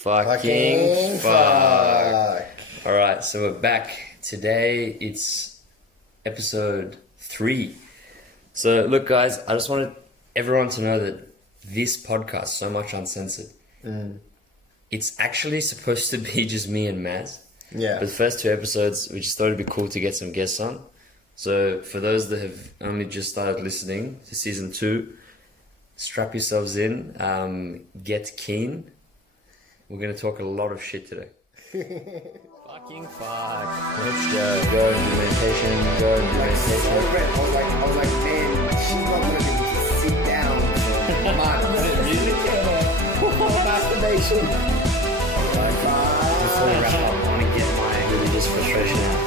Fucking fuck. Alright, so we're back. Today it's episode 3. So look guys, I just wanted everyone to know that this podcast, So Much Uncensored, it's actually supposed to be just me and Maz. Yeah. But the first 2 episodes, we just thought it'd be cool to get some guests on. So for those that have only just started listening to season 2, strap yourselves in, get keen. We're going to talk a lot of shit today. Fucking fuck. Let's go. Go and do meditation. Go and do meditation. I was like, man, she's not going to be able to sit down for a month. Really? Masturbation. Before we wrap up, I want to get my religious frustration out.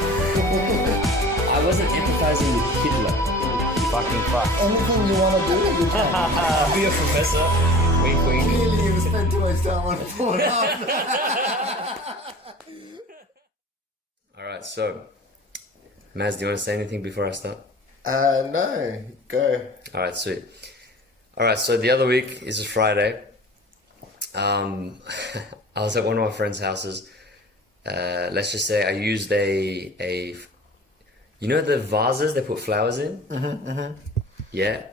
I wasn't empathizing with Hitler. Fucking fuck. Anything you want to do, you can. Be a professor. Wink, wink. Really, you spent too much time on phone. Alright, so Maz, do you want to say anything before I start? No, go. Alright, sweet. Alright, so the other week is a Friday. I was at one of my friends' houses. Let's just say I used a you know the vases they put flowers in? Mm-hmm. Yeah.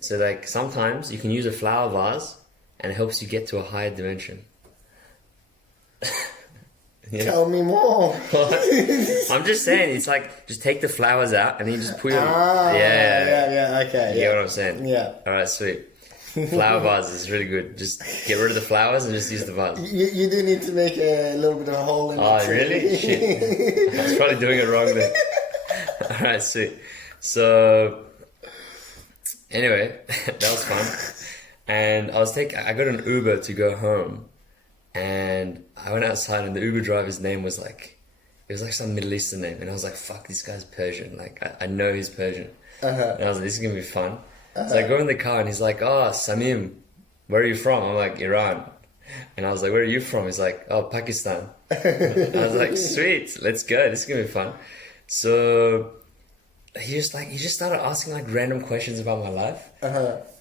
So like sometimes you can use a flower vase and it helps you get to a higher dimension. Yeah. Tell me more. I'm just saying, it's like just take the flowers out and then you just put them. Yeah, okay. You get what I'm saying? Yeah. Alright, sweet. Flower vase is really good. Just get rid of the flowers and just use the vase. You do need to make a little bit of a hole in it. Oh, really? Shit. I was probably doing it wrong then. Alright, sweet. So, anyway, that was fun. And I got an Uber to go home. And I went outside and the Uber driver's name was like, it was like some Middle Eastern name. And I was like, fuck, this guy's Persian. Like, I know he's Persian. And I was like, this is going to be fun. So I go in the car and he's like, oh, Samim, where are you from? I'm like, Iran. And I was like, where are you from? He's like, oh, Pakistan. And I was like, sweet, let's go. This is going to be fun. So he just started asking like random questions about my life.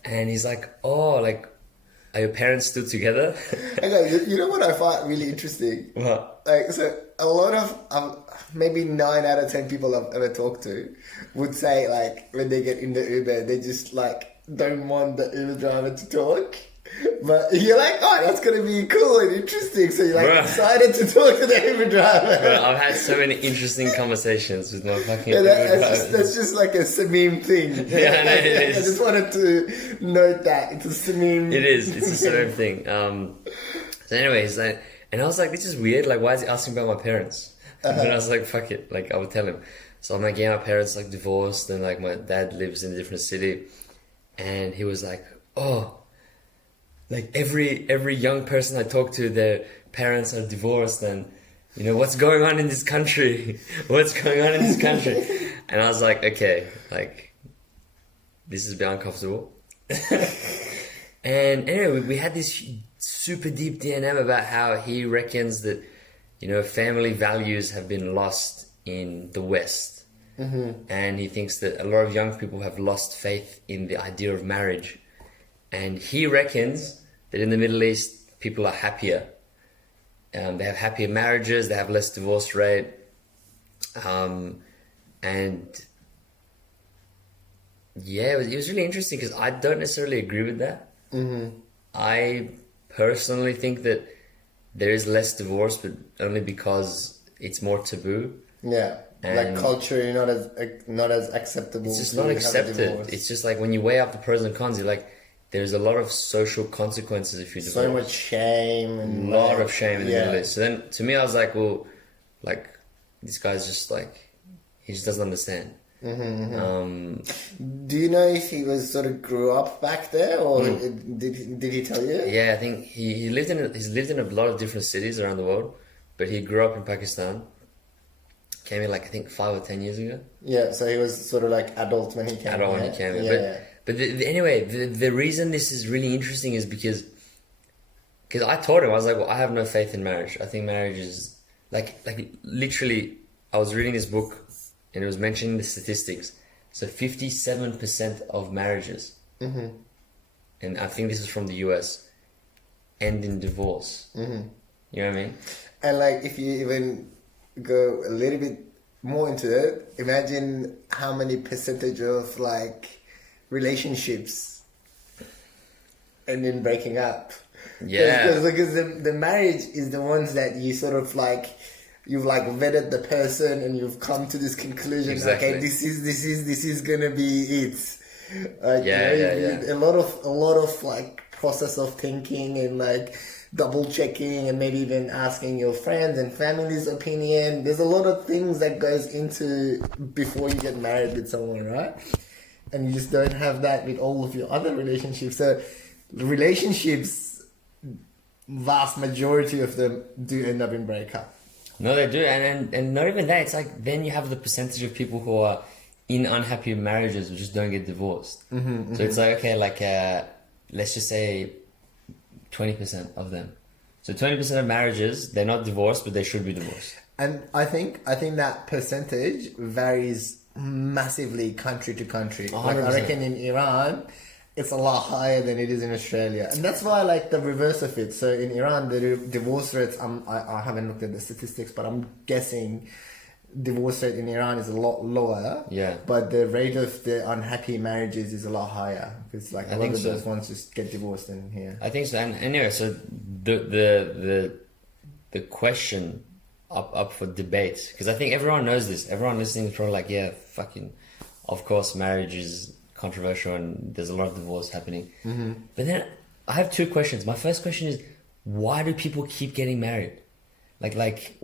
And he's like, oh, like, are your parents still together? Okay, you know what I find really interesting? What? Like, so a lot of, maybe 9 out of 10 people I've ever talked to would say, like, when they get in the Uber, they just, like, don't want the Uber driver to talk. But you're like, oh, that's going to be cool and interesting. So you're like excited to talk to the Uber driver. Bro, I've had so many interesting conversations with my fucking Uber drivers. That's just like a Samim thing. Yeah, no, it is. I just wanted to note that. It's a Samim. It is. It's the same thing. So anyways, and I was like, this is weird. Like, why is he asking about my parents? And I was like, fuck it. Like, I would tell him. So I'm like, yeah, my parents like divorced and like my dad lives in a different city. And he was like, oh, like every young person I talk to, their parents are divorced and, you know, what's going on in this country? What's going on in this country? And I was like, okay, like, this is a bit uncomfortable. And anyway, we had this super deep D&M about how he reckons that, you know, family values have been lost in the West. And he thinks that a lot of young people have lost faith in the idea of marriage. And he reckons that in the Middle East, people are happier. They have happier marriages, they have less divorce rate. And yeah, it was really interesting because I don't necessarily agree with that. I personally think that there is less divorce, but only because it's more taboo. Yeah. And like culture, not as acceptable. It's just not accepted. It's just like when you weigh up the pros and cons, you're like, there's a lot of social consequences if you divorce. So much shame and a lot of shame in the Middle East. So then, to me, I was like, well, like this guy's just like, he just doesn't understand. Do you know if he was sort of grew up back there, or did he tell you? Yeah, I think he's lived in a lot of different cities around the world, but he grew up in Pakistan. Came in like I think 5 or 10 years ago. Yeah, so he was sort of like adult when he came. Adult when he came in. But anyway, the reason this is really interesting is because I told him, I was like, well, I have no faith in marriage. I think marriage is like literally. I was reading this book and it was mentioning the statistics. So 57% of marriages, and I think this is from the US, end in divorce. Mm-hmm. You know what I mean? And like, if you even go a little bit more into it, imagine how many percentage of like relationships and then breaking up. Yeah. Because the marriage is the ones that you sort of like, you've like vetted the person and you've come to this conclusion. Exactly. Okay, this is gonna be it. Like, Yeah, yeah. A lot of like process of thinking and like double checking and maybe even asking your friends and family's opinion. There's a lot of things that goes into before you get married with someone, right? And you just don't have that with all of your other relationships. So relationships, vast majority of them do end up in breakup. No, they do, and not even that. It's like then you have the percentage of people who are in unhappy marriages who just don't get divorced. So it's like, okay, like let's just say 20% of them. So 20% of marriages, they're not divorced, but they should be divorced. And I think that percentage varies massively country to country. 100%. Like, I reckon in Iran, it's a lot higher than it is in Australia, and that's why I like the reverse of it. So in Iran, the divorce rates, I haven't looked at the statistics, but I'm guessing divorce rate in Iran is a lot lower. Yeah. But the rate of the unhappy marriages is a lot higher, because like a lot of so. those ones just get divorced in here. I think so. And anyway, so the question up for debate, because I think everyone knows this. Everyone listening is probably like, yeah, fucking, of course, marriage is controversial and there's a lot of divorce happening. Mm-hmm. But then I have two questions. My first question is, why do people keep getting married? Like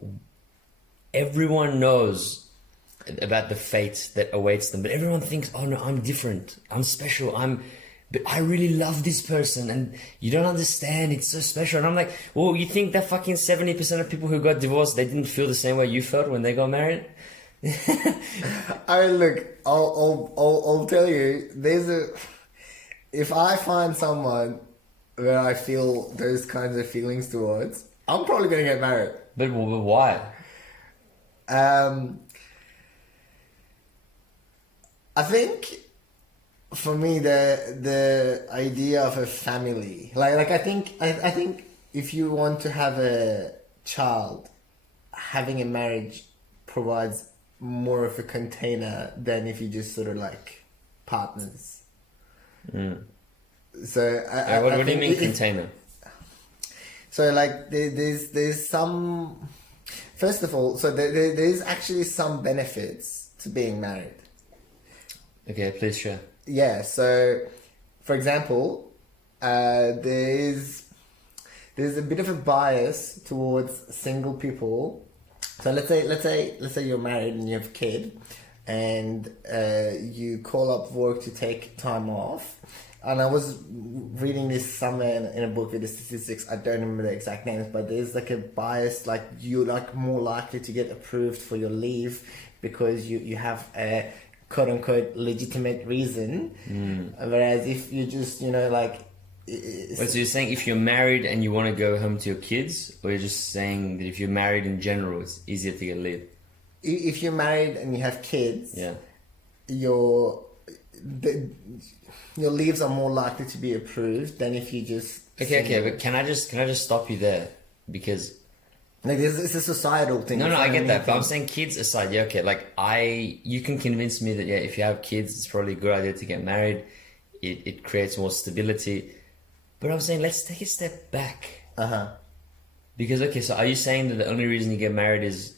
everyone knows about the fate that awaits them, but everyone thinks, oh no, I'm different, I'm special, but I really love this person, and you don't understand, it's so special. And I'm like, well, you think that fucking 70% of people who got divorced, they didn't feel the same way you felt when they got married? I mean, look, I'll tell you, if I find someone where I feel those kinds of feelings towards, I'm probably gonna get married. But why? I think for me the idea of a family, like I think if you want to have a child, having a marriage provides more of a container than if you just sort of like partners. So What do you mean container? So like there's some, first of all, so there's actually some benefits to being married. Okay, please share. Yeah, so for example, there's a bit of a bias towards single people. So let's say you're married and you have a kid, and you call up work to take time off. And I was reading this somewhere in a book with the statistics. I don't remember the exact names, but there's like a bias, like you're like more likely to get approved for your leave because you have a quote unquote legitimate reason. Whereas if you just, like... Wait, so you're saying if you're married and you want to go home to your kids, or you're just saying that if you're married in general, it's easier to get leave? If you're married and you have kids, yeah, your leaves are more likely to be approved than if you just... Okay, but can I just stop you there? Because... like, it's a societal thing. No, I get that, but I'm saying kids aside, yeah, okay, like you can convince me that, yeah, if you have kids, it's probably a good idea to get married. It creates more stability. But I'm saying, let's take a step back. Because, okay, so are you saying that the only reason you get married is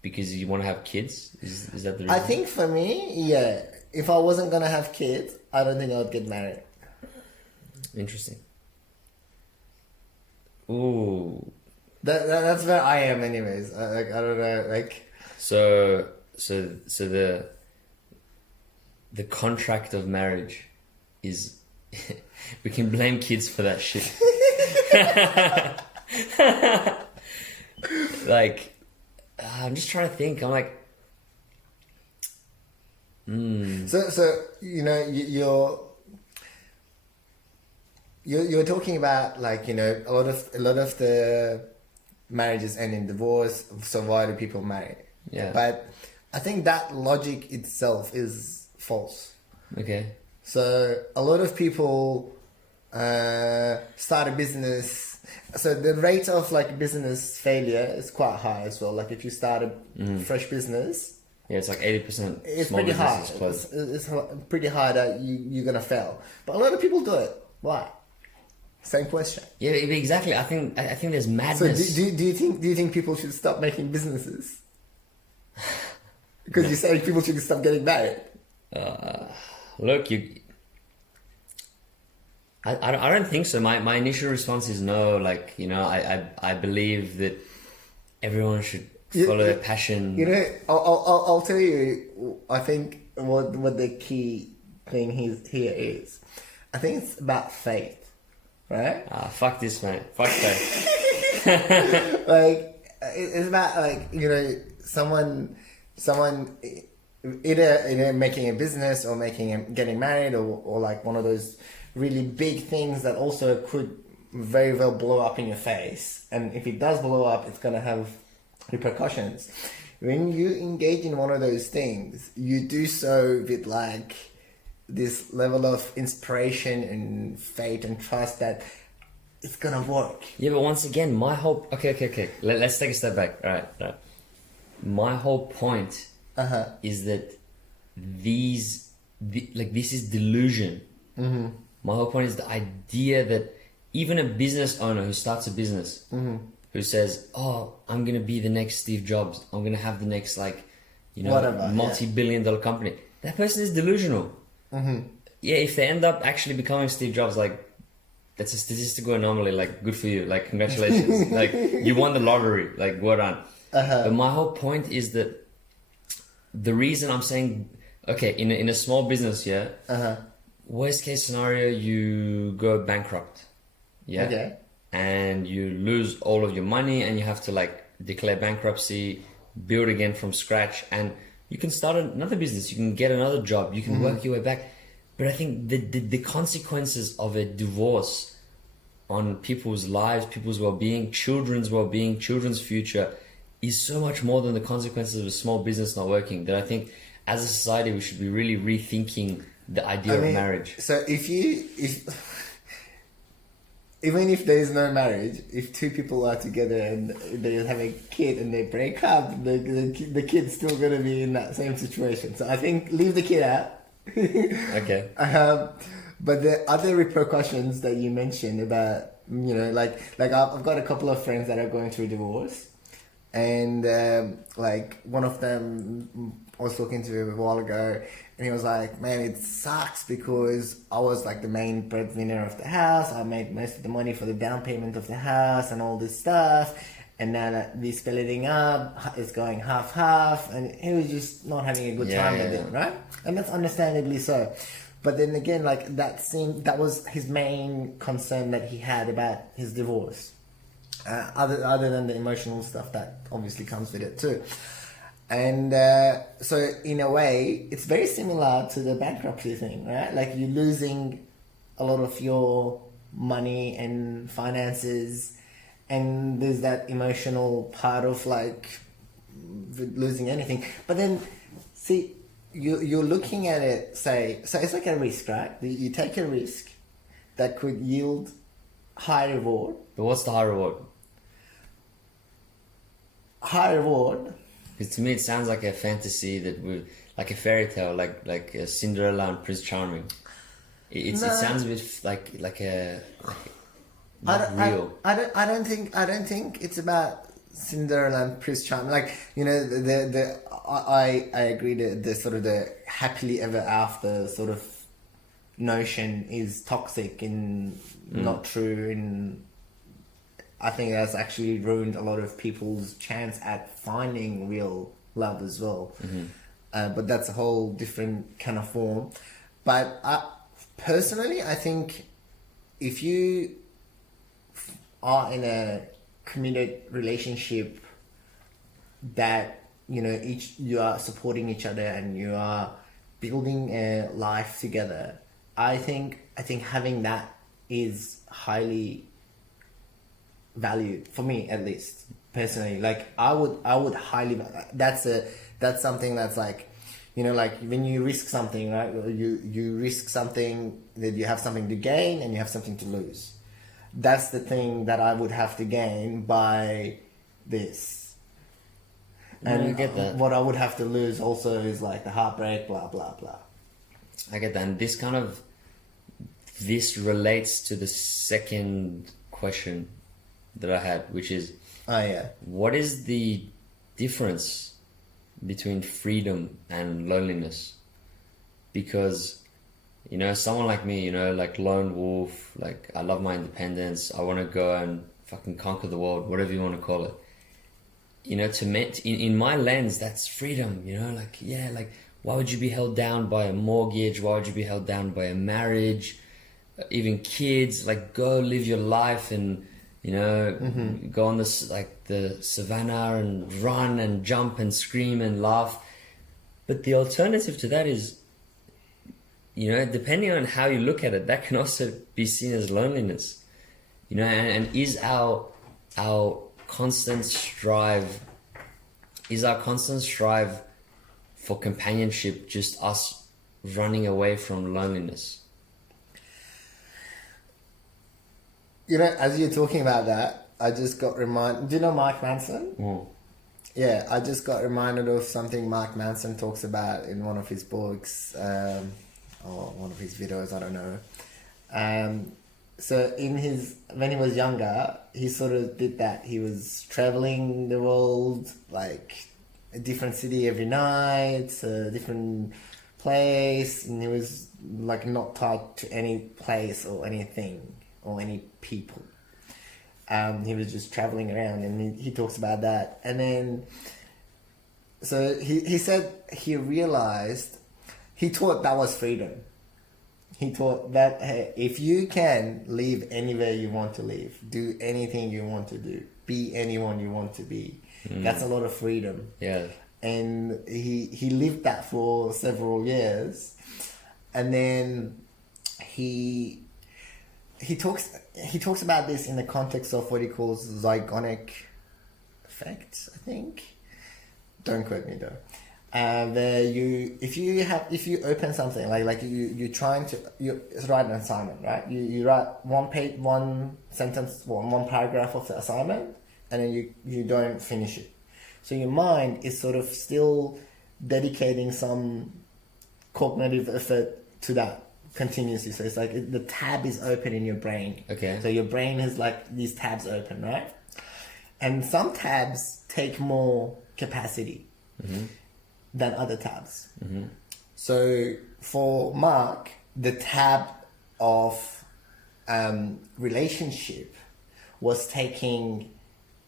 because you want to have kids? Is that the reason? I think for me, yeah. If I wasn't going to have kids, I don't think I would get married. Interesting. Ooh. That's where I am anyways. I don't know, like... So the contract of marriage is... we can blame kids for that shit. Like, I'm just trying to think. I'm like... So you're talking about, like, a lot of the marriages end in divorce, so why do people marry? Yeah. But I think that logic itself is false. Okay. So a lot of people start a business, So the rate of like business failure is quite high as well. Like if you start a fresh business, Yeah, it's like 80% it's small pretty high. businesses close. It's pretty high that you're gonna fail. But a lot of people do it. Why? Same question. Yeah, exactly. I think there's So madness. do you think people should stop making businesses? Because you're saying people should stop getting married. Look, I don't think so. My initial response is no. Like, you know, I believe that everyone should follow their passion. You know, I'll tell you. I think what the key thing here is. I think it's about faith, right? Fuck this, man. Fuck that. Like it's about like, you know, someone either making a business or getting married or like one of those really big things that also could very well blow up in your face. And if it does blow up, it's gonna have repercussions. When you engage in one of those things, you do so with like this level of inspiration and faith and trust that it's gonna work. Yeah, but once again, my whole... Okay. Let's take a step back. All right. My whole point is that this is delusion. Mm-hmm. My whole point is the idea that even a business owner who starts a business, who says, "Oh, I'm gonna be the next Steve Jobs. I'm gonna have the next multi-billion-dollar company." That person is delusional. Mm-hmm. Yeah, if they end up actually becoming Steve Jobs, like, that's a statistical anomaly. Like, good for you. Like, congratulations. Like, you won the lottery. Like, well done. But my whole point is that the reason I'm saying, okay, in a small business, worst case scenario, you go bankrupt. Yeah. Okay. And you lose all of your money and you have to like declare bankruptcy, build again from scratch, and you can start another business, you can get another job, you can work your way back. But I think the consequences of a divorce on people's lives, people's well-being, children's future is so much more than the consequences of a small business not working, that I think as a society we should be really rethinking the idea of marriage. So even if there is no marriage, if two people are together and they have a kid and they break up, the kid's still going to be in that same situation. So I think leave the kid out. Okay. But the other repercussions that you mentioned about, you know, like I've got a couple of friends that are going through divorce, and like one of them I was talking to a while ago, and he was like, "Man, it sucks because I was like the main breadwinner of the house. I made most of the money for the down payment of the house and all this stuff. And now that we're splitting up, it's going half-half." And he was just not having a good time with it, right? And that's understandably so. But then again, like that was his main concern that he had about his divorce. Other than the emotional stuff that obviously comes with it too. And so in a way, it's very similar to the bankruptcy thing, right? Like you're losing a lot of your money and finances, and there's that emotional part of like losing anything. But then, see, you're looking at it, so it's like a risk, right? You take a risk that could yield high reward. But what's the high reward? High reward. Because to me, it sounds like a fantasy like a fairy tale, like a Cinderella and Prince Charming. It sounds a bit like a not real. I don't think it's about Cinderella and Prince Charming. Like, you know, I agree that the sort of the happily ever after sort of notion is toxic and not true, and I think that's actually ruined a lot of people's chance at finding real love as well. But that's a whole different kind of form. But personally, I think if you are in a committed relationship that, you know, you are supporting each other and you are building a life together, I think having that is highly valued, for me at least personally. Like I would highly, that's something that's like, you know, like when you risk something, right? You risk something that you have something to gain and you have something to lose. that's the thing that I would have to gain by this. And I get that. what I would have to lose also is like the heartbreak, blah, blah, blah. I get that. And this relates to the second question that I had, which is, Oh, yeah. what is the difference between freedom and loneliness? Because, you know, someone like me, you know, like lone wolf, like I love my independence. I want to go and fucking conquer the world, whatever you want to call it. You know, in my lens, that's freedom, you know, like, yeah, like, why would you be held down by a mortgage? Why would you be held down by a marriage? Even kids, like, go live your life and, you know, go on this, like, the savannah and run and jump and scream and laugh. But the alternative to that is, you know, depending on how you look at it, that can also be seen as loneliness. You know, and is our constant strive for companionship just us running away from loneliness? You know, as you're talking about that, I just got reminded. Do you know Mark Manson? Mm. Yeah, I just got reminded of something Mark Manson talks about in one of his books, or one of his videos, I don't know. So when he was younger, he sort of did that. He was traveling the world, like a different city every night, a different place, and he was like not tied to any place or anything or any people. He was just traveling around, and he talks about that. And then, so he said he realized, he thought that was freedom. He thought that, hey, if you can live anywhere you want to live, do anything you want to do, be anyone you want to be, that's a lot of freedom. Yeah. And he lived that for several years, and then he talks about this in the context of what he calls zygonic effects, I think. Don't quote me though. Where if you open something like you write an assignment, right? You write one sentence, one paragraph of the assignment, and then you don't finish it. So your mind is sort of still dedicating some cognitive effort to that continuously. So it's like the tab is open in your brain. Okay. So your brain has like these tabs open, right? And some tabs take more capacity than other tabs. So for Mark, the tab of relationship was taking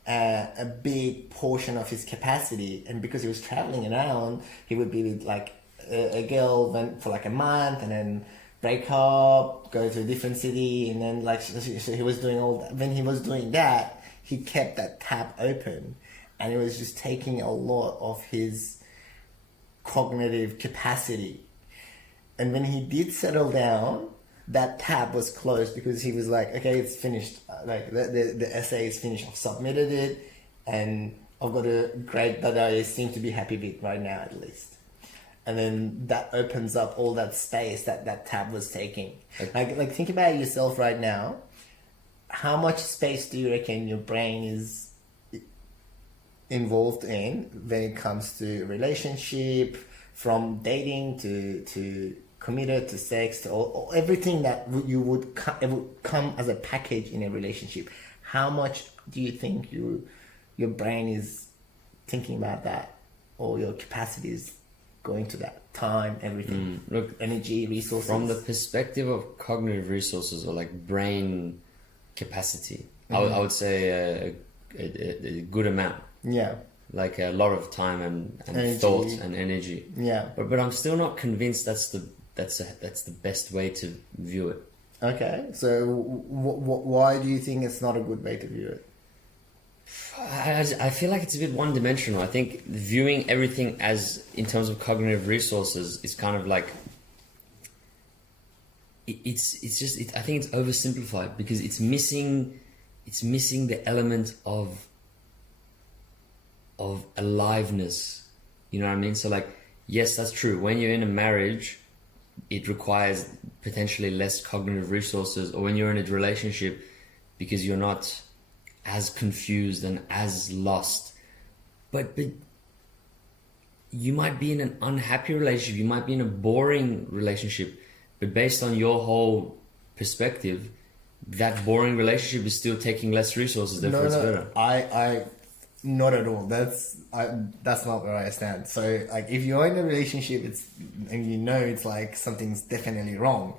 a big portion of his capacity, and because he was traveling around, he would be with like a girl went for like a month and then break up, go to a different city, and then like so he was doing all that. When he was doing that, he kept that tab open, and it was just taking a lot of his cognitive capacity. And when he did settle down, that tab was closed because he was like, okay, it's finished. Like the essay is finished. I've submitted it, and I've got a grade that I seem to be happy with right now, at least. And then that opens up all that space that tab was taking. Like think about yourself right now. How much space do you reckon your brain is involved in when it comes to relationship, from dating to committed to sex to all everything that it would come as a package in a relationship? How much do you think your brain is thinking about that, or your capacity is going to that? Time, everything. Look, energy, resources. From the perspective of cognitive resources, or like brain capacity, I would say a good amount. Yeah. Like a lot of time and thought and energy. Yeah. But I'm still not convinced that's the best way to view it. Okay. So why do you think it's not a good way to view it? I feel like it's a bit one-dimensional. I think viewing everything as in terms of cognitive resources is kind of like it's just I think it's oversimplified, because it's missing the element of aliveness. You know what I mean? So like, yes, that's true. When you're in a marriage, it requires potentially less cognitive resources, or when you're in a relationship, because you're not as confused and as lost. But you might be in an unhappy relationship, you might be in a boring relationship, but based on your whole perspective, that boring relationship is still taking less resources, therefore it's better. I not at all. That's not where I stand. So like, if you're in a relationship, and you know it's like something's definitely wrong,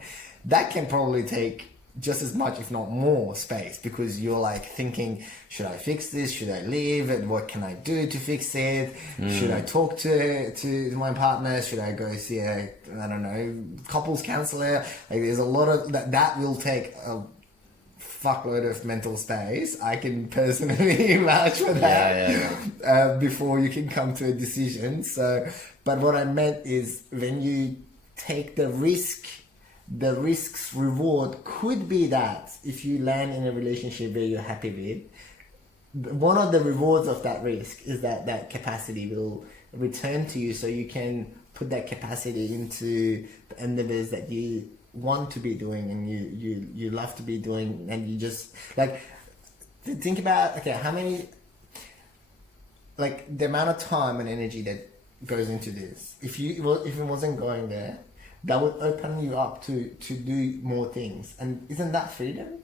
that can probably take just as much, if not more, space, because you're like thinking, should I fix this? Should I leave? And what can I do to fix it? Should I talk to my partner? Should I go see I don't know, couples counselor? Like, there's a lot of that will take a fuckload of mental space. I can personally vouch for that. Before you can come to a decision. So, but what I meant is, when you take the risk's reward could be that if you land in a relationship where you're happy with, one of the rewards of that risk is that capacity will return to you, so you can put that capacity into the endeavors that you want to be doing and you love to be doing, and you just like think about, okay, how many, like, the amount of time and energy that goes into this, if it wasn't going there, that would open you up to do more things. And isn't that freedom?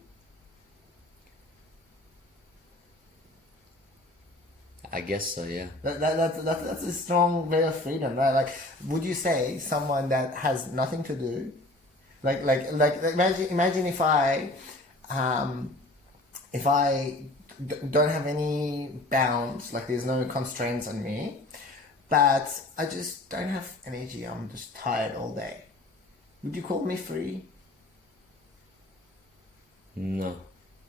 I guess so, yeah. That's a strong way of freedom, right? Like, would you say someone that has nothing to do, like imagine if I don't have any bounds, like there's no constraints on me, but I just don't have energy, I'm just tired all day. Would you call me free? No.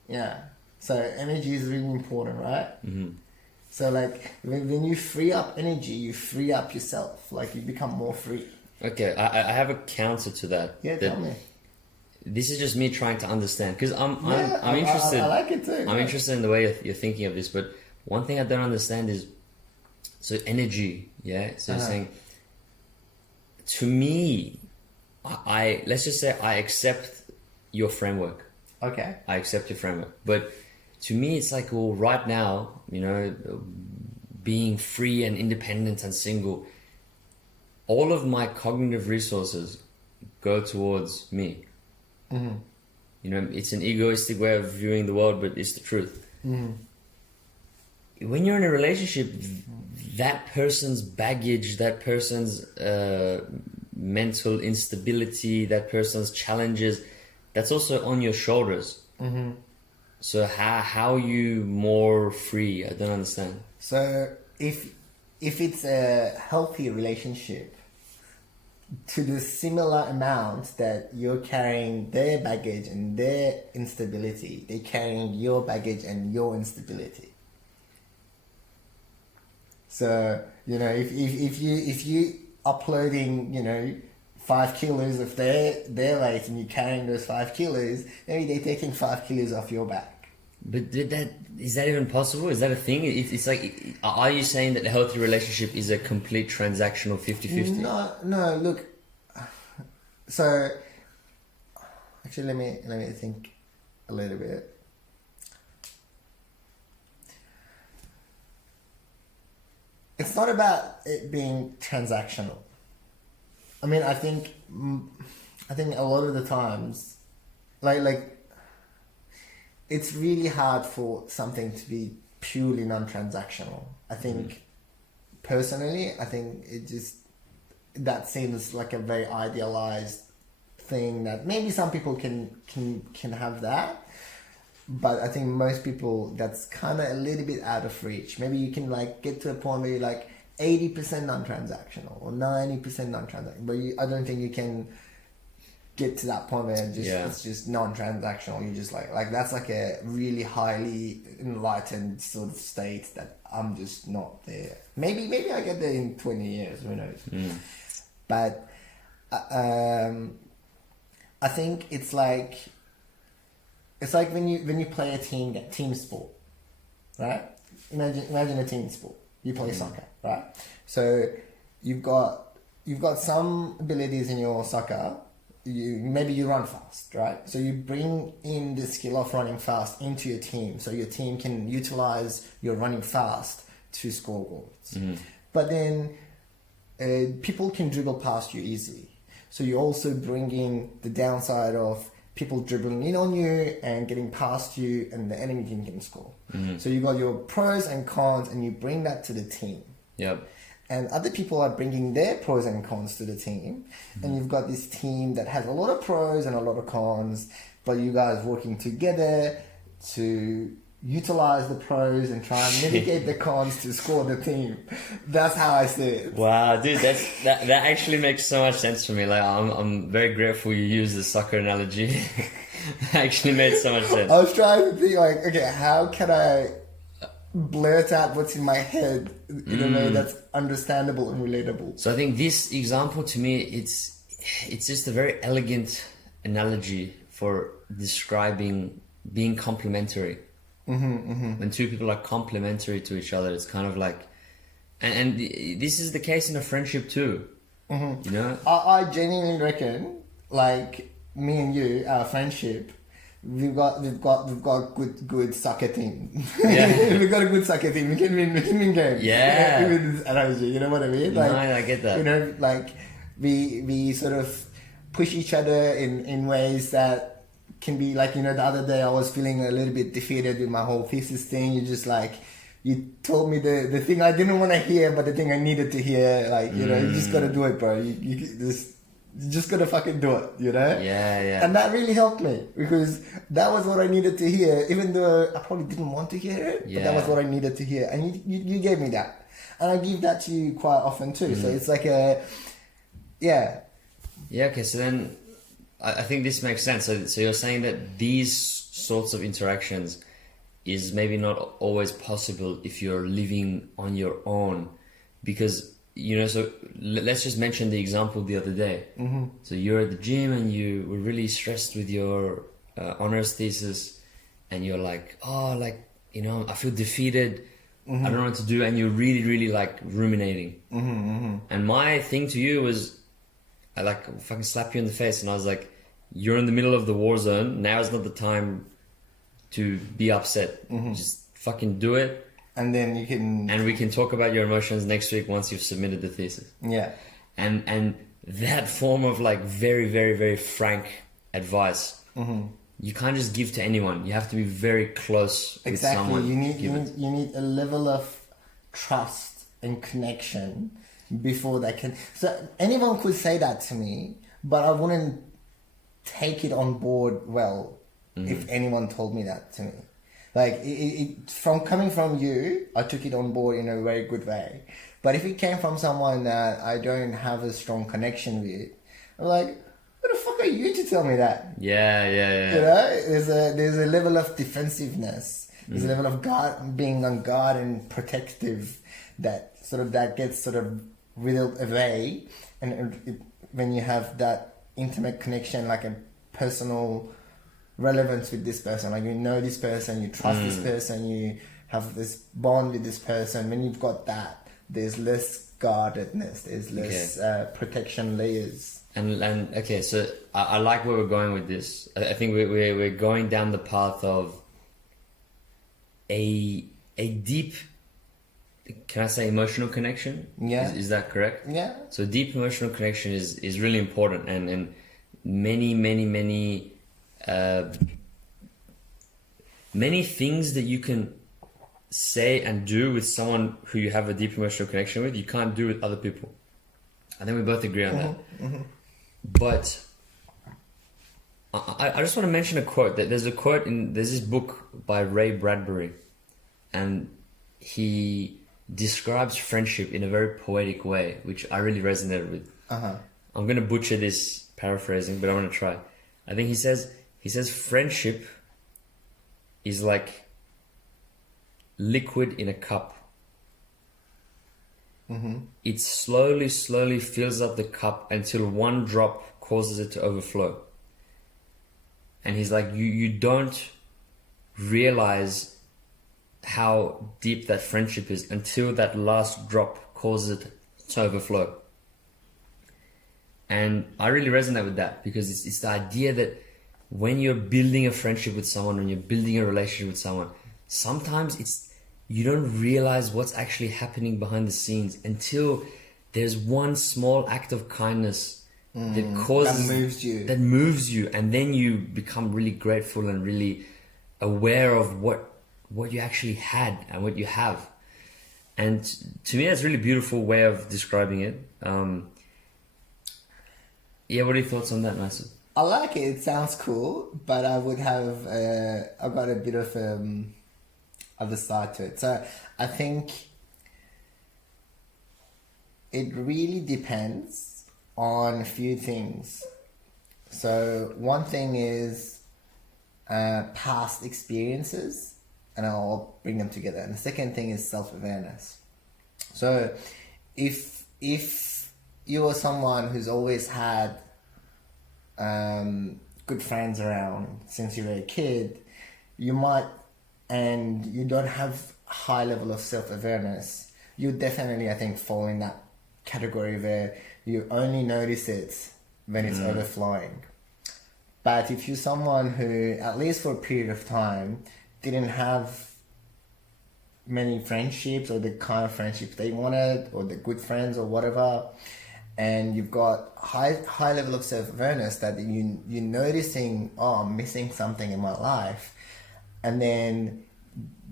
Yeah. So energy is really important, right? Mm-hmm. So like, when you free up energy, you free up yourself. Like, you become more free. Okay, I have a counter to that. Yeah, tell me. This is just me trying to understand, because I'm interested. I like it too. I'm interested in the way you're thinking of this, but one thing I don't understand is, so energy, yeah. So you're saying, to me, let's just say I accept your framework. Okay. I accept your framework, but to me, it's like, well, right now, you know, being free and independent and single, all of my cognitive resources go towards me. Mm-hmm. You know, it's an egoistic way of viewing the world, but it's the truth. Mm-hmm. When you're in a relationship, that person's baggage, that person's mental instability, that person's challenges, that's also on your shoulders. Mm-hmm. So how are you more free? I don't understand. So if it's a healthy relationship, to the similar amount that you're carrying their baggage and their instability, they're carrying your baggage and your instability. So, you know, if you uploading, you know, 5 kilos of their weight and you're carrying those 5 kilos, maybe they're taking 5 kilos off your back. But is that even possible? Is that a thing? It's like, are you saying that a healthy relationship is a complete transactional 50-50? No, look. So, actually, let me think a little bit. It's not about it being transactional. I mean, I think a lot of the times, like it's really hard for something to be purely non-transactional. I think, personally, that seems like a very idealized thing that maybe some people can have that. But I think most people, that's kind of a little bit out of reach. Maybe you can like get to a point where you're like 80% non-transactional or 90% non-transactional. But I don't think you can get to that point where it's just non-transactional. You just like that's like a really highly enlightened sort of state that I'm just not there. Maybe I get there in 20 years. Who knows? But I think it's like when you play a team sport, right? Imagine a team sport. You play soccer, right? So you've got some abilities in your soccer. maybe you run fast, right? So you bring in the skill of running fast into your team, so your team can utilize your running fast to score goals. But then people can dribble past you easily. So you also bring in the downside of people dribbling in on you and getting past you, and the enemy team can score. So you got your pros and cons, and you bring that to the team. Yep. And other people are bringing their pros and cons to the team. And you've got this team that has a lot of pros and a lot of cons, but you guys working together to utilize the pros and try and mitigate the cons to score the team. That's how I see it. Wow, dude, that actually makes so much sense for me. Like, I'm very grateful you used the soccer analogy. That actually made so much sense. I was trying to think like, okay, how can I blurt out what's in my head in a way that's understandable and relatable? So I think this example, to me, it's just a very elegant analogy for describing being complementary. When two people are complementary to each other, it's kind of like, and this is the case in a friendship too. You know, I genuinely reckon, like me and you, our friendship, we've got good soccer team. Yeah. We've got a good soccer team. We can win games. Yeah. With this analogy, you know what I mean? Like, no, I get that. You know, like we sort of push each other in ways that can be like, you know, the other day I was feeling a little bit defeated with my whole thesis thing. You just like, you told me the thing I didn't want to hear, but the thing I needed to hear. Like, you know, you just got to do it, bro. You just got to fucking do it, you know? Yeah. And that really helped me, because that was what I needed to hear, even though I probably didn't want to hear it, but that was what I needed to hear. And you gave me that. And I give that to you quite often too. So it's like yeah, okay, so then I think this makes sense. So you're saying that these sorts of interactions is maybe not always possible if you're living on your own, because, you know, so let's just mention the example the other day. So you're at the gym and you were really stressed with your honors thesis, and you're like, oh, like, you know, I feel defeated. I don't know what to do. And you're really, really like ruminating. And my thing to you was, I like fucking slap you in the face, and I was like, you're in the middle of the war zone. Now is not the time to be upset. Just fucking do it. And then you can... And we can talk about your emotions next week once you've submitted the thesis. Yeah. And that form of like very, very, very frank advice, you can't just give to anyone. You have to be very close with someone. You need a level of trust and connection before they can... So anyone could say that to me, but I wouldn't take it on board well if anyone told me that to me. Like, from coming from you, I took it on board in a very good way. But if it came from someone that I don't have a strong connection with, I'm like, who the fuck are you to tell me that? Yeah. You know, there's a level of defensiveness. There's a level of being on guard and protective that gets sort of whittled away. And when you have that intimate connection, like a personal relevance with this person, like, you know this person, you trust this person, you have this bond with this person. When you've got that, there's less guardedness, there's less protection layers. And okay, so I like where we're going with this. I think we're going down the path of a deep, can I say, emotional connection? Yeah. Is that correct? Yeah. So deep emotional connection is really important, and many things that you can say and do with someone who you have a deep emotional connection with, you can't do with other people. I think we both agree on that. But I just want to mention a quote. That there's this book by Ray Bradbury, and he describes friendship in a very poetic way, which I really resonated with. I'm going to butcher this paraphrasing, but I'm going to try. I think he says friendship is like liquid in a cup. It slowly fills up the cup until one drop causes it to overflow. And he's like, you don't realize how deep that friendship is until that last drop causes it to overflow. And I really resonate with that because it's the idea that when you're building a friendship with someone, when you're building a relationship with someone, sometimes you don't realize what's actually happening behind the scenes until there's one small act of kindness that causes that moves you, and then you become really grateful and really aware of what you actually had and what you have. And to me, that's a really beautiful way of describing it. Yeah, what are your thoughts on that, Maz? I like it. It sounds cool, but I would have I've got a bit of other side to it. So I think it really depends on a few things. So one thing is past experiences, and I'll bring them together. And the second thing is self-awareness. So if you're someone who's always had good friends around since you were a kid, you might, and you don't have high level of self-awareness, you definitely, I think, fall in that category where you only notice it when it's overflowing. But if you're someone who, at least for a period of time, didn't have many friendships or the kind of friendships they wanted or the good friends or whatever, and you've got high level of self-awareness that you're noticing, oh, I'm missing something in my life, and then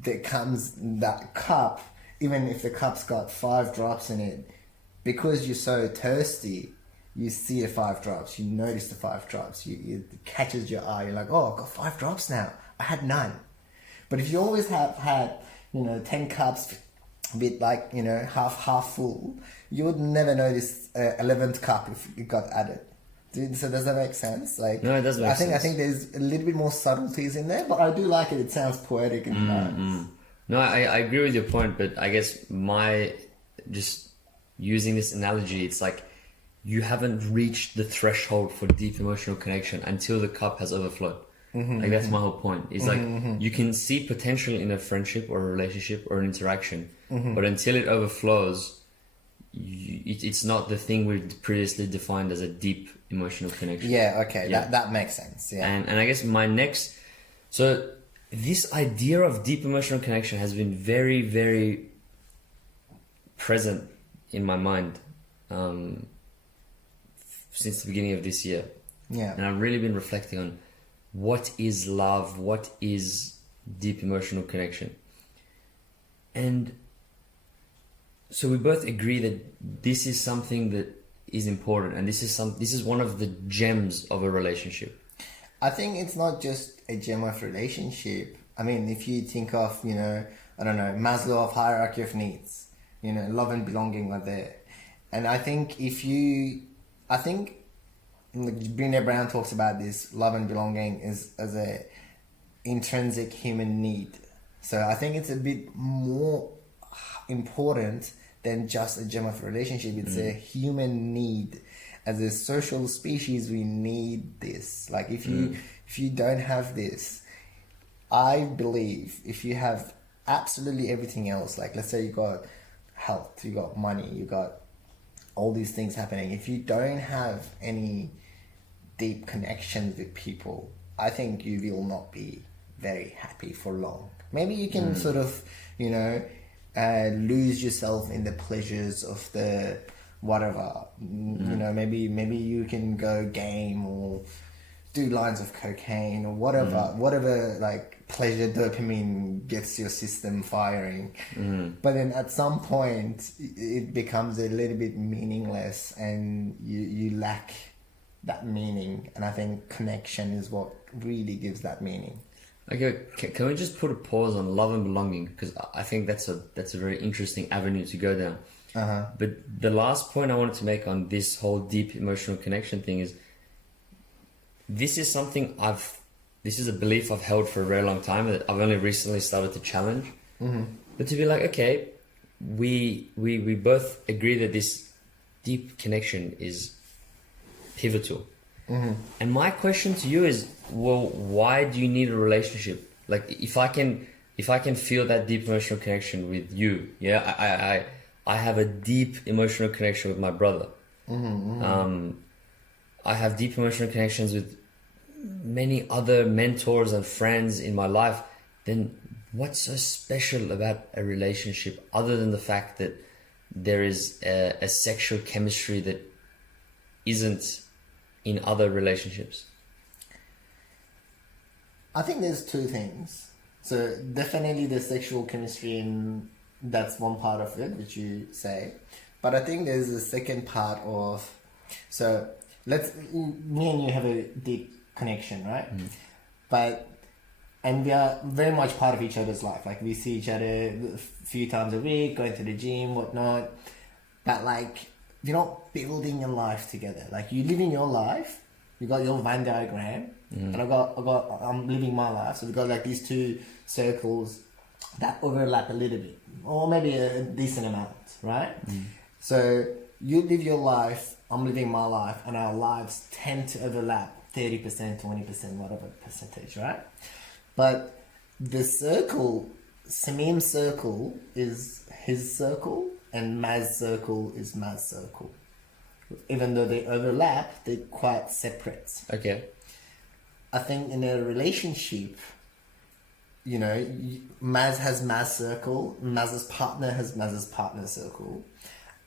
there comes that cup, even if the cup's got 5 drops in it, because you're so thirsty, you see the 5 drops, you notice the 5 drops, it catches your eye, you're like, oh, I've got 5 drops now, I had none. But if you always have had, 10 cups with half full, you would never notice 11th cup if it got added. So does that make sense? Like, no, it does make sense. I think there's a little bit more subtleties in there, but I do like it. It sounds poetic and nice. No, I agree with your point, but I guess just using this analogy, it's like you haven't reached the threshold for deep emotional connection until the cup has overflowed. Like that's my whole point. It's like you can see potential in a friendship or a relationship or an interaction, but until it overflows, it's not the thing we've previously defined as a deep emotional connection. Yeah, okay, yeah. That makes sense. Yeah, and I guess so this idea of deep emotional connection has been very, very present in my mind since the beginning of this year. Yeah, and I've really been reflecting on what is love, what is deep emotional connection. And so we both agree that this is something that is important, and this is one of the gems of a relationship. I think it's not just a gem of relationship. I mean, if you think of, I don't know, Maslow of hierarchy of needs, love and belonging are there. And I think Brené Brown talks about this, love and belonging is as a intrinsic human need. So I think it's a bit more important than just a gem of a relationship. It's a human need. As a social species, we need this. Like if you don't have this, I believe if you have absolutely everything else, like let's say you got health, you got money, you got all these things happening. If you don't have any deep connections with people, I think you will not be very happy for long. Maybe you can sort of, lose yourself in the pleasures of the whatever. Maybe you can go game or do lines of cocaine or whatever like pleasure dopamine gets your system firing. But then at some point it becomes a little bit meaningless and you lack that meaning, and I think connection is what really gives that meaning. Okay, can we just put a pause on love and belonging, because I think that's a very interesting avenue to go down. But the last point I wanted to make on this whole deep emotional connection thing is this is a belief I've held for a very long time that I've only recently started to challenge. But to be like, okay, we both agree that this deep connection is pivotal. And my question to you is, well, why do you need a relationship? Like if I can feel that deep emotional connection with you, I have a deep emotional connection with my brother. I have deep emotional connections with many other mentors and friends in my life, then what's so special about a relationship other than the fact that there is a sexual chemistry that isn't in other relationships? I think there's two things. So definitely the sexual chemistry, and that's one part of it, which you say. But I think there's a second part of, so me and you have a deep connection, right? And we are very much part of each other's life. Like we see each other a few times a week, going to the gym, whatnot. But like, you're not building a life together. Like you living your life, you got your Venn diagram, and I'm living my life. So we got like these two circles that overlap a little bit, or maybe a decent amount, right? So you live your life, I'm living my life, and our lives tend to overlap 30%, 20%, whatever percentage, right? But the circle, Samim's circle is his circle, and Maz's circle is Maz's circle. Even though they overlap, they're quite separate. Okay. I think in a relationship, you know, Maz has Maz's circle, Maz's partner has Maz's partner circle.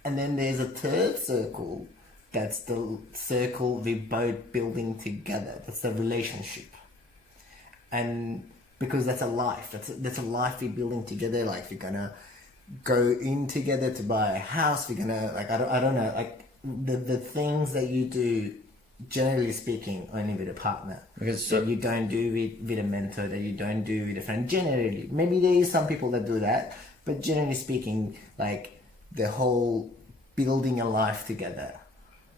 And then there's a third circle, that's the circle we both building together. That's the relationship. And because that's a life, that's a life we're building together. Like we're gonna go in together to buy a house. We're gonna, like, I don't know, like the things that you do, generally speaking, only with a partner. Because that you don't do with a mentor, that you don't do with a friend. Generally, maybe there is some people that do that, but generally speaking, like the whole building a life together.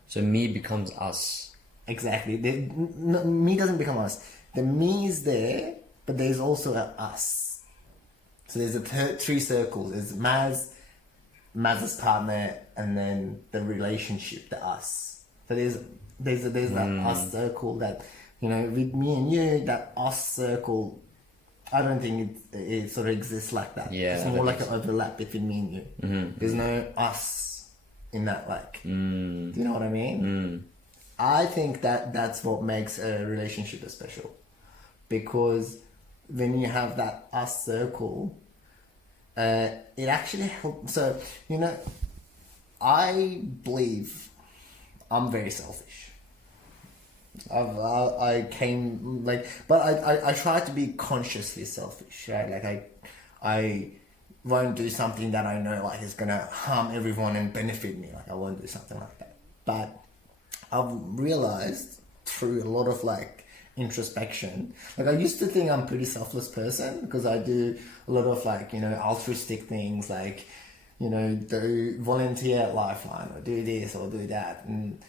So me becomes us. Exactly. Me doesn't become us. The me is there, but there's also a us. So there's three circles. There's Maz's partner, and then the relationship, the us. So there's that us circle that, you know, with me and you, that us circle, I don't think it sort of exists like that. Yeah, it's more like an overlap between me and you. There's no us in that, like, do you know what I mean? I think that's what makes a relationship special, because when you have that us circle, it actually helps. So, you know, I believe I'm very selfish. I came like, but I try to be consciously selfish, right? Like I won't do something that I know like is gonna harm everyone and benefit me. Like I won't do something like that. But I've realized through a lot of like introspection, like I used to think I'm a pretty selfless person because I do a lot of like, you know, altruistic things, like, you know, do volunteer at Lifeline or do this or do that, and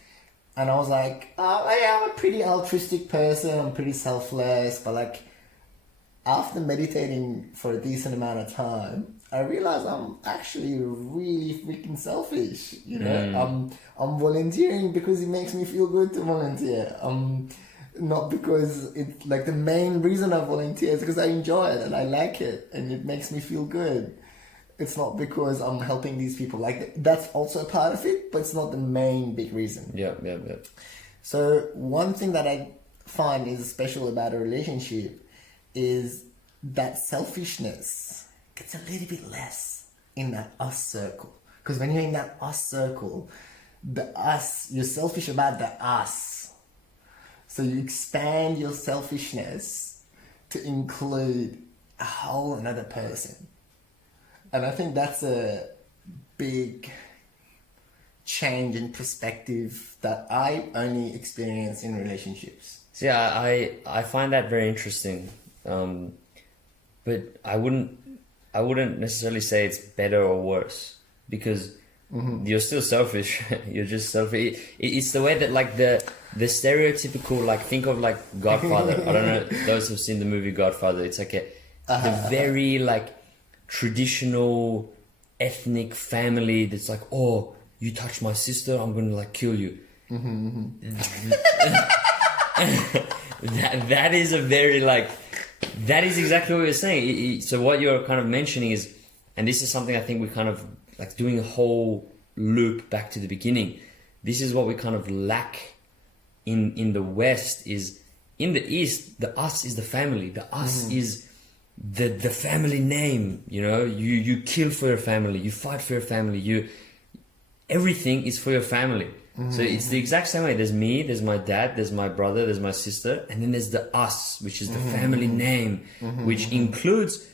I was like, oh, I'm a pretty altruistic person, I'm pretty selfless, but like after meditating for a decent amount of time, I realized I'm actually really freaking selfish. You know, I'm volunteering because it makes me feel good to volunteer. Not because it's like the main reason I volunteer is because I enjoy it and I like it and it makes me feel good. It's not because I'm helping these people. Like that's also a part of it, but it's not the main big reason. Yeah. So one thing that I find is special about a relationship is that selfishness gets a little bit less in that us circle. Because when you're in that us circle, the us, you're selfish about the us. So you expand your selfishness to include a whole another person. And I think that's a big change in perspective that I only experience in relationships. So yeah, I find that very interesting. But I wouldn't necessarily say it's better or worse, because you're still selfish. You're just selfish. It's the way that like the stereotypical, like, think of like Godfather. I don't know those who've seen the movie Godfather. It's like the very like traditional ethnic family that's like, oh, you touch my sister, I'm gonna like kill you. That is a very like, that is exactly what you're saying. So what you're kind of mentioning is, and this is something I think we kind of like doing a whole loop back to the beginning. This is what we kind of lack in the West is, in the East, the us is the family. The us is the family name. You know, you kill for your family, you fight for your family, everything is for your family. So it's the exact same way. There's me, there's my dad, there's my brother, there's my sister, and then there's the us, which is the family name, which includes,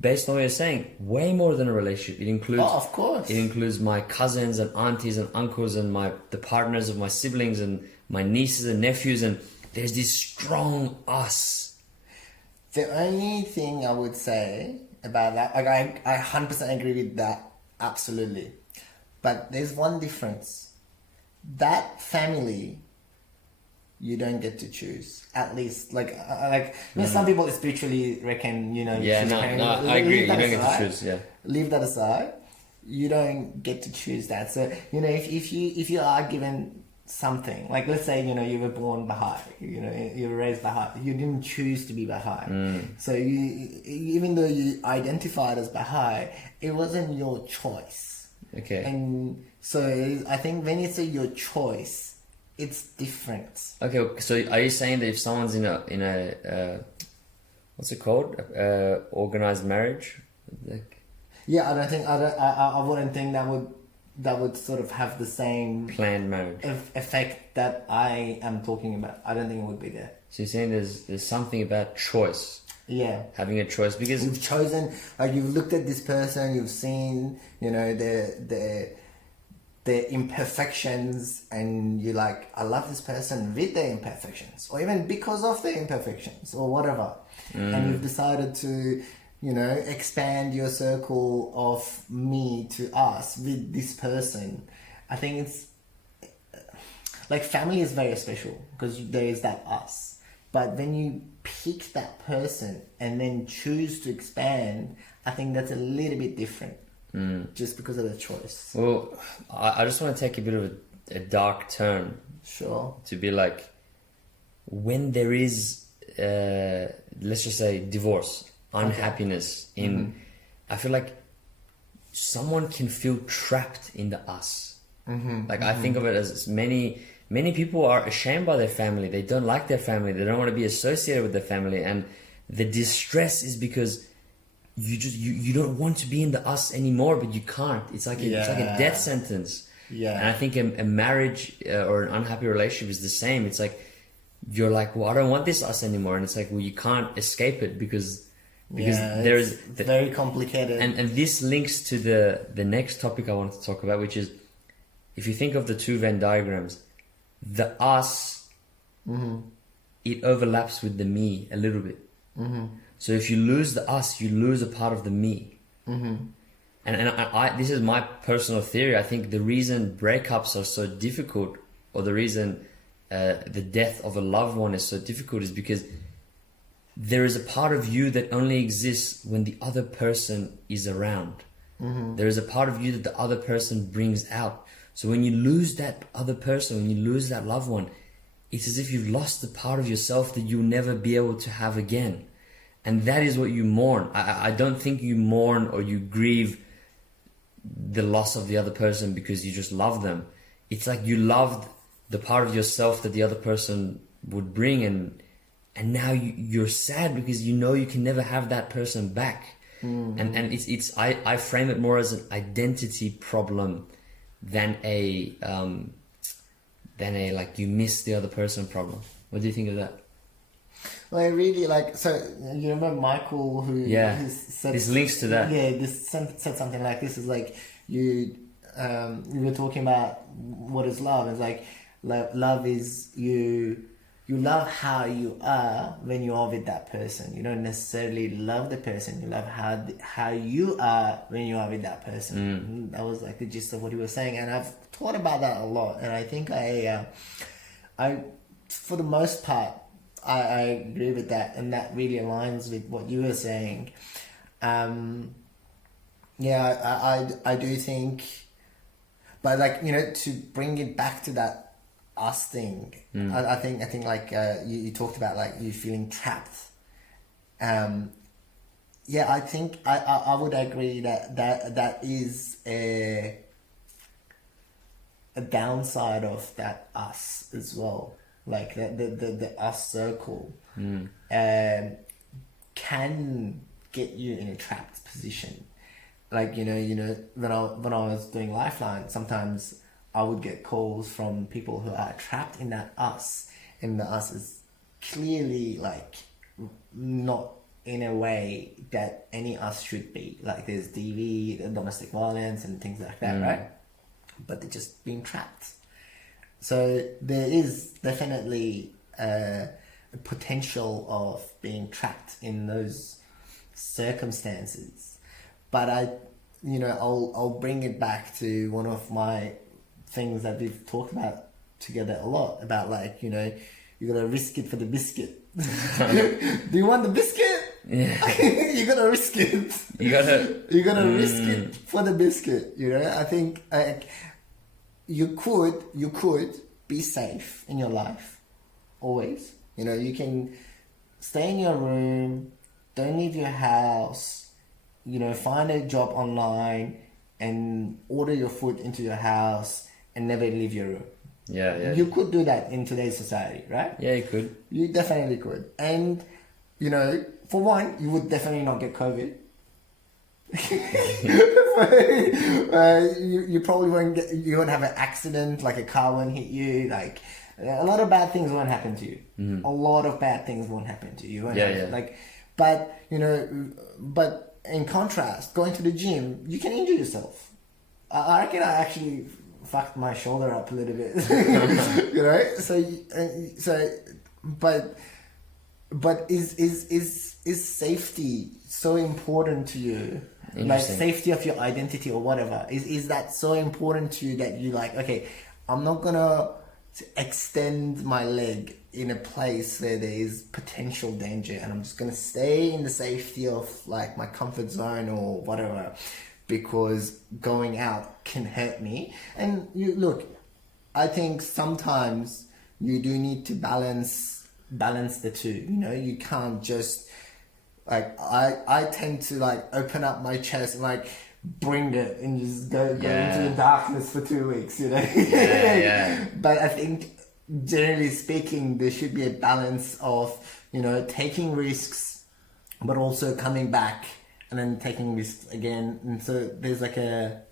based on what you're saying, way more than a relationship. It includes, of course, it includes my cousins and aunties and uncles and the partners of my siblings and my nieces and nephews, and there's this strong us. The only thing I would say about that, like I 100% agree with that, absolutely. But there's one difference. That family, you don't get to choose. At least, like some people spiritually reckon, you know. Yeah, no, I agree. You don't get to choose. Yeah. Leave that aside. You don't get to choose that. So you know, if you are given something, like let's say, you know, you were born Baha'i, you know, you were raised Baha'i, you didn't choose to be Baha'i. So even though you identified as Baha'i, it wasn't your choice. Okay. And so I think when it's your choice, it's different. Okay, so are you saying that if someone's in a what's it called? Organized marriage? Like... Yeah, I wouldn't think that would sort of have the same planned marriage effect that I am talking about. I don't think it would be there. So you're saying there's something about choice. Yeah, having a choice, because you've chosen, like you've looked at this person, you've seen, you know, their imperfections, and you're like, I love this person with their imperfections, or even because of their imperfections, or whatever. And you've decided to, you know, expand your circle of me to us with this person. I think it's like family is very special because there is that us. But when you pick that person and then choose to expand, I think that's a little bit different, just because of the choice. Well, I just want to take a bit of a dark turn. Sure. To be like, when there is, let's just say, divorce, unhappiness in, I feel like someone can feel trapped in the us. Like I think of it as many people are ashamed by their family. They don't like their family. They don't want to be associated with their family. And the distress is because you don't want to be in the us anymore, but you can't. It's like it's like a death sentence. Yeah. And I think a marriage or an unhappy relationship is the same. It's like, you're like, well, I don't want this us anymore. And it's like, well, you can't escape it because there is very complicated. And this links to the next topic I wanted to talk about, which is, if you think of the two Venn diagrams, the us, it overlaps with the me a little bit. So if you lose the us, you lose a part of the me. And I this is my personal theory. I think the reason breakups are so difficult, or the reason the death of a loved one is so difficult, is because there is a part of you that only exists when the other person is around. There is a part of you that the other person brings out. So when you lose that other person, when you lose that loved one, it's as if you've lost the part of yourself that you'll never be able to have again. And that is what you mourn. I don't think you mourn or you grieve the loss of the other person because you just love them. It's like you loved the part of yourself that the other person would bring, and now you're sad because you know you can never have that person back. And I frame it more as an identity problem than a like you miss the other person problem. What do you think of that? Well, I really like, so you remember Michael who said, this links to that. Yeah, this said something like this, is like you were talking about what is love. It's like love is you love how you are when you are with that person. You don't necessarily love the person. You love how you are when you are with that person. That was like the gist of what he was saying, and I've thought about that a lot. And I think I for the most part, I agree with that, and that really aligns with what you were saying. I do think, but like, you know, to bring it back to that us thing, I think like you talked about like you feeling trapped. I think I would agree that is a downside of that us as well. like the us circle, can get you in a trapped position. Like, when I was doing Lifeline, sometimes I would get calls from people who are trapped in that us, and the us is clearly like not in a way that any us should be. Like, there's DV, domestic violence and things like that, right? But they're just being trapped. So there is definitely a potential of being trapped in those circumstances. But I'll bring it back to one of my things that we've talked about together a lot, about like, you gotta risk it for the biscuit. Do you want the biscuit? Yeah. You gotta risk it. You gotta risk it for the biscuit. I think you could be safe in your life always. You can stay in your room, don't leave your house, find a job online and order your food into your house and never leave your room. Yeah. You could do that in today's society, right? Yeah, you could. You definitely could. And, for one, you would definitely not get COVID. You probably you won't have an accident, like a car won't hit you, like a lot of bad things won't happen to you. A lot of bad things won't happen to you. But in contrast, going to the gym, you can injure yourself. I reckon I actually fucked my shoulder up a little bit. But is safety so important to you? Like safety of your identity or whatever. Is that so important to you that you like, okay, I'm not gonna extend my leg in a place where there is potential danger, and I'm just gonna stay in the safety of like my comfort zone or whatever, because going out can hurt me. And I think sometimes you do need to balance the two. You can't just like I tend to like open up my chest and like bring it and just go into the darkness for 2 weeks, Yeah. But I think generally speaking, there should be a balance of taking risks, but also coming back and then taking risks again. And so there's like a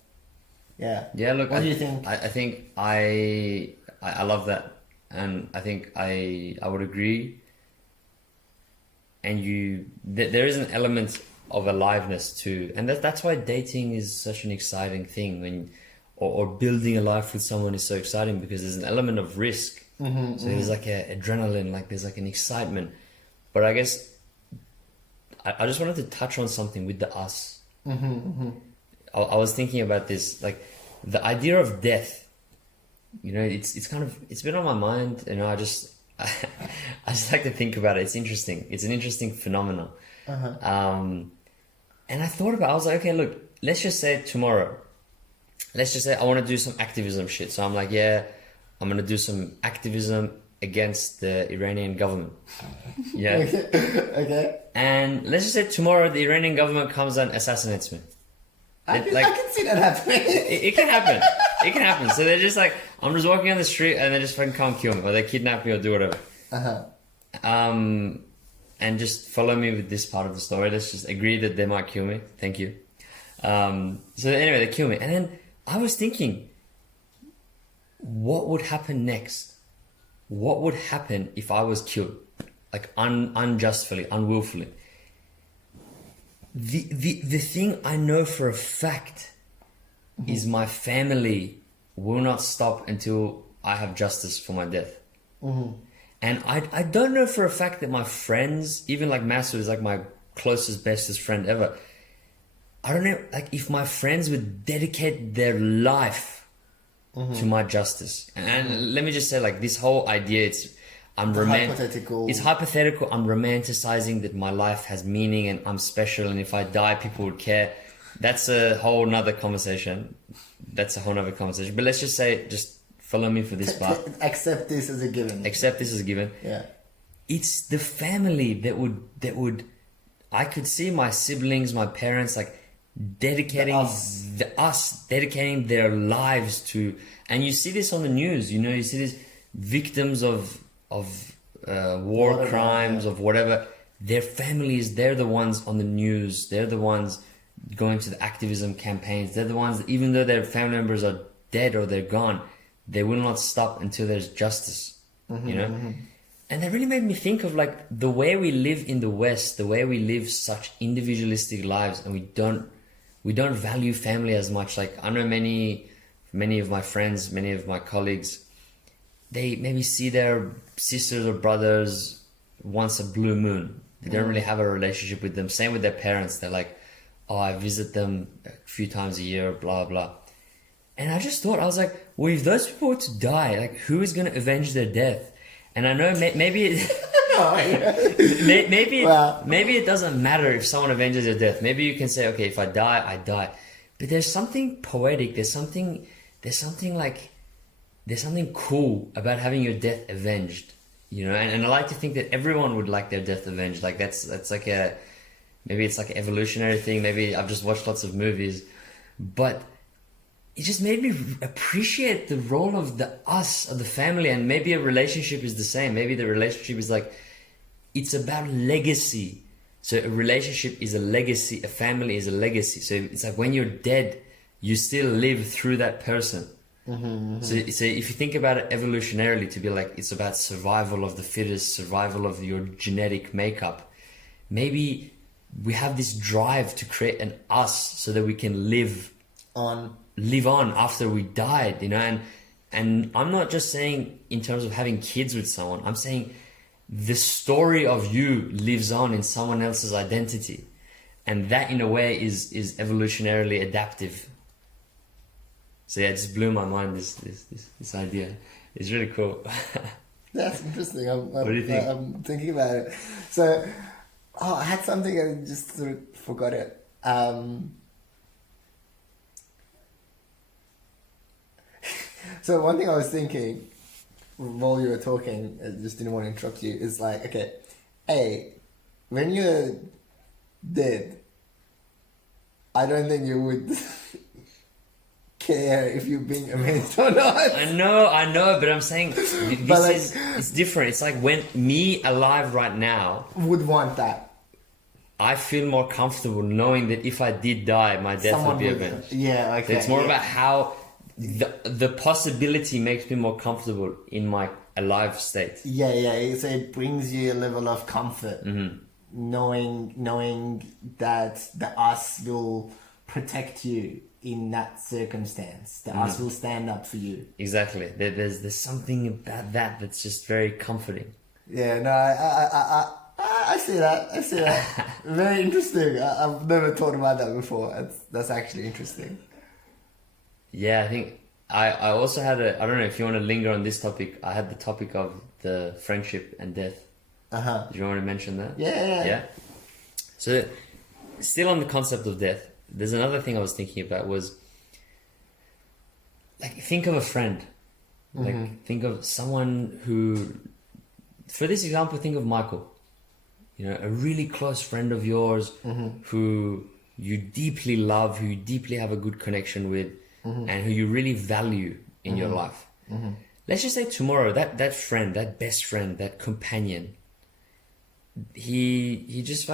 Look, what do you think? I think I love that, and I think I would agree. And there is an element of aliveness too, and that's why dating is such an exciting thing. Or building a life with someone is so exciting, because there's an element of risk. So there's like a adrenaline, like there's like an excitement. But I guess I just wanted to touch on something with the us. I was thinking about this, like the idea of death. It's been on my mind. I just like to think about it. It's interesting. It's an interesting phenomenon. And I thought about it. I was like, okay, look, let's just say tomorrow. Let's just say I want to do some activism shit. So I'm like, I'm going to do some activism against the Iranian government. Yeah. Okay. And let's just say tomorrow the Iranian government comes and assassinates me. I can see that happening. It can happen. It can happen. So they're just like, I'm just walking on the street and they just fucking can't kill me, or they kidnap me or do whatever. And just follow me with this part of the story. Let's just agree that they might kill me. Thank you. So anyway, they kill me. And then I was thinking, what would happen next? What would happen if I was killed? Like unjustly, unwillfully. The thing I know for a fact is my family will not stop until I have justice for my death. And I don't know for a fact that my friends, even like Maz, who is like my closest, bestest friend ever, I don't know, like if my friends would dedicate their life to my justice. And let me just say, like, this whole idea, hypothetical. It's hypothetical. I'm romanticizing that my life has meaning and I'm special, and if I die, people would care. That's a whole nother conversation. But let's just say, just follow me for this part. Accept this as a given. Yeah. It's the family that would I could see my siblings, my parents, like dedicating dedicating their lives to, and you see this on the news, you see these victims of war crimes, of whatever, their families, they're the ones on the news, they're the ones going to the activism campaigns, they're the ones that, even though their family members are dead or they're gone, they will not stop until there's justice, you know? And that really made me think of like the way we live in the West, the way we live such individualistic lives, and we don't value family as much. Like I know many of my friends, many of my colleagues, they maybe see their sisters or brothers once a blue moon. They don't really have a relationship with them. Same with their parents. They're like, oh, I visit them a few times a year, blah, blah. And I just thought, I was like, well, if those people were to die, like who is going to avenge their death? And I know maybe maybe it doesn't matter if someone avenges their death. Maybe you can say, okay, if I die, I die. But there's something poetic. There's something cool about having your death avenged, you know. And I like to think that everyone would like their death avenged. Like that's like maybe it's like an evolutionary thing. Maybe I've just watched lots of movies, but it just made me appreciate the role of the us, of the family. And maybe a relationship is the same. Maybe the relationship is like, it's about legacy. So a relationship is a legacy. A family is a legacy. So it's like when you're dead, you still live through that person. So if you think about it evolutionarily, to be like, it's about survival of the fittest, survival of your genetic makeup. Maybe we have this drive to create an us so that we can live on after we died, you know. And I'm not just saying in terms of having kids with someone. I'm saying the story of you lives on in someone else's identity, and that in a way is evolutionarily adaptive. So yeah, it just blew my mind, this idea. It's really cool. That's interesting. What do you think? I'm thinking about it. So, I had something and just sort of forgot it. So one thing I was thinking while you were talking, I just didn't want to interrupt you, is like, okay, A, when you're dead, I don't think you would care if you're being avenged or not. I know, but I'm saying it's different. It's like when me alive right now would want that. I feel more comfortable knowing that if I did die, my death would be avenged. Yeah, okay. So it's more about how the possibility makes me more comfortable in my alive state. Yeah. So it brings you a level of comfort, knowing that the us will protect you in that circumstance. The us will stand up for you. Exactly. There's something about that that's just very comforting. Yeah. No, I see that. Very interesting. I've never thought about that before. That's actually interesting. Yeah, I think I also had I don't know if you want to linger on this topic. I had the topic of the friendship and death. Did you want to mention that? Yeah. So, still on the concept of death, there's another thing I was thinking about was, like, think of a friend. Like, think of someone who, for this example, think of Michael. You know, a really close friend of yours who you deeply love, who you deeply have a good connection with, and who you really value in your life. Let's just say tomorrow, that friend, that best friend, that companion, he just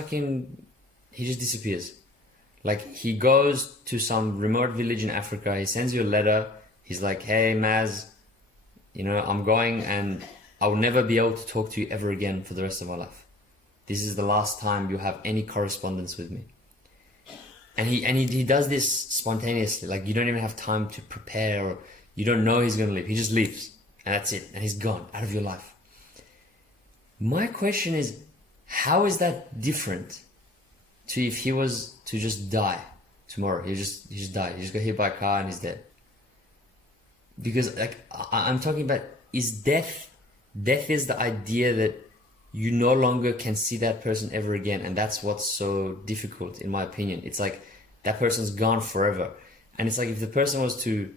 disappears. Like, he goes to some remote village in Africa, he sends you a letter, he's like, hey Maz, you know, I'm going and I'll never be able to talk to you ever again for the rest of my life. This is the last time you have any correspondence with me. And he does this spontaneously. Like, you don't even have time to prepare, or you don't know he's going to leave. He just leaves, and that's it. And he's gone out of your life. My question is, how is that different to if he was to just die tomorrow? He just died. He just got hit by a car and he's dead. Because, like, I'm talking about, is death is the idea that you no longer can see that person ever again, and that's what's so difficult, in my opinion. It's like that person's gone forever, and it's like if the person was to